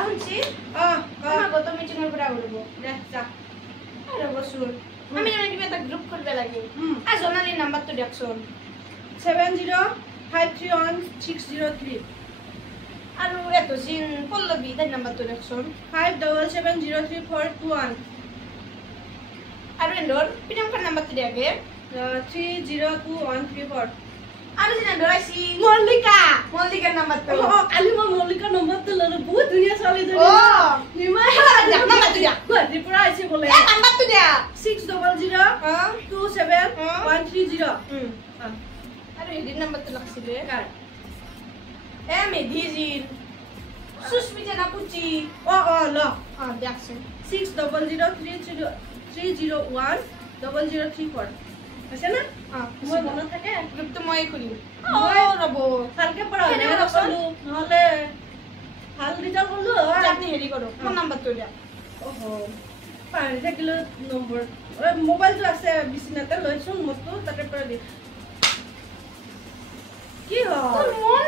শুনছি গত মিটিংৰ পৰা উৰিব আৰু বসুন আমি মানে কিবা এটা গ্ৰুপ কৰিব লাগে জনালি নাম্বাৰটো দিয়কচোন 70531603 আৰু এটো জিন পল্লবী তাই নাম্বাৰটো দিয়কচোন 57703421 আৰু এন্দৰ প্ৰিয়ংকাৰ নাম্বাৰটো দিয়াগে 302134 আৰু জিন এন্দৰ আইছি মল্লিকাৰ নাম্বাৰটো কালি মই মল্লিকাৰ নম্বৰটো ললো বহুত ধুনীয়া ছোৱালী ধৰি নাম্বাৰটো দিয়া গুৱাহাটীৰ পৰা আহিছে বোলে নাম্বাৰটো দিয়া 60027130 আৰু হেদিৰ নাম্বাৰটো লাগছিলে কাৰ মেধি জিন সুস্মিতা নাপুচি ল দিয়কচোন 6003010034 হৈছে না মই মনত থাকে গ্ৰুপটো মই খুলিম ৰব ভালকে পঢ়া নহলে ভাল ৰিজাল্ট কৰলো আপনি হেৰি কৰো ফোন নাম্বাৰটো দিয়া পাহৰি থাকিলো নম্বৰ মোবাইলটো আছে বিছনাতে লৈছো মতো তাতে পৰা দি কি হয় মন